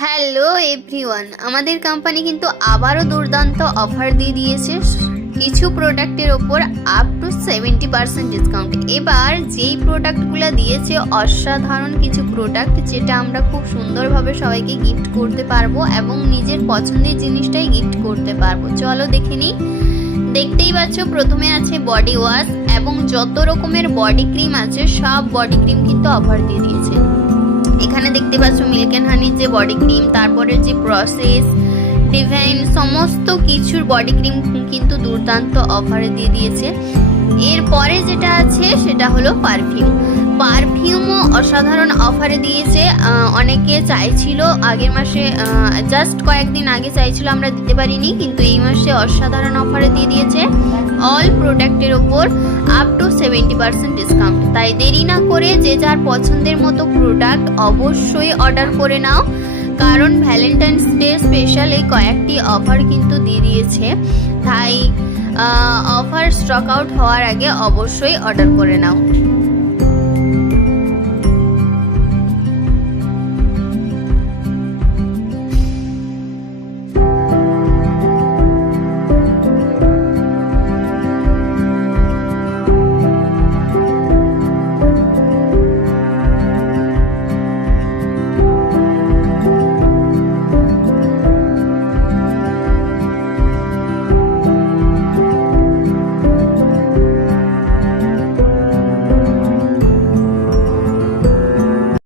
Hello everyone, আমাদের company কিন্তু আবারও দুর্দান্ত অফার দিয়ে দিয়েছে কিছু প্রোডাক্টের ওপর আপ টু 70% ডিসকাউন্ট। এবার যেই প্রোডাক্টগুলো দিয়েছে অসাধারণ কিছু প্রোডাক্ট, যেটা আমরা খুব সুন্দরভাবে সবাইকে গিফট করতে পারবো এবং নিজের পছন্দের জিনিসটাই গিফট করতে পারবো। চলো দেখে নিই। দেখতেই পাচ্ছ, প্রথমে আছে বডি ওয়াশ এবং যত রকমের বডি ক্রিম আছে সব বডি ক্রিম কিন্তু অফার দিয়ে দিয়েছে। এখানে দেখতে পাচ্ছ মিল্ক অ্যান্ড হানির যে বডি ক্রিম, তারপরে যে প্রসেস, ডিভাইন, সমস্ত কিছুর বডি ক্রিম কিন্তু দুর্দান্ত অফারে দিয়ে দিয়েছে। এরপরে যেটা আছে সেটা হলো পারফিউমও অসাধারণ অফারে দিয়েছে। অনেকে চাইছিল আগের মাসে, জাস্ট কয়েকদিন আগে চাইছিল, আমরা দিতে পারিনি, কিন্তু এই মাসে অসাধারণ অফারে দিয়ে দিয়েছে অল প্রোডাক্টের ওপর আপ টু 70% ডিসকাউন্ট। তাই দেরি না করে যে যার পছন্দের মতো প্রোডাক্ট অবশ্যই অর্ডার করে নাও, কারণ ভ্যালেন্টাইন্স ডে স্পেশাল এই কয়েকটি অফার কিন্তু দিয়ে দিয়েছে। তাই অফার স্টক আউট হওয়ার আগে অবশ্যই অর্ডার করে নাও।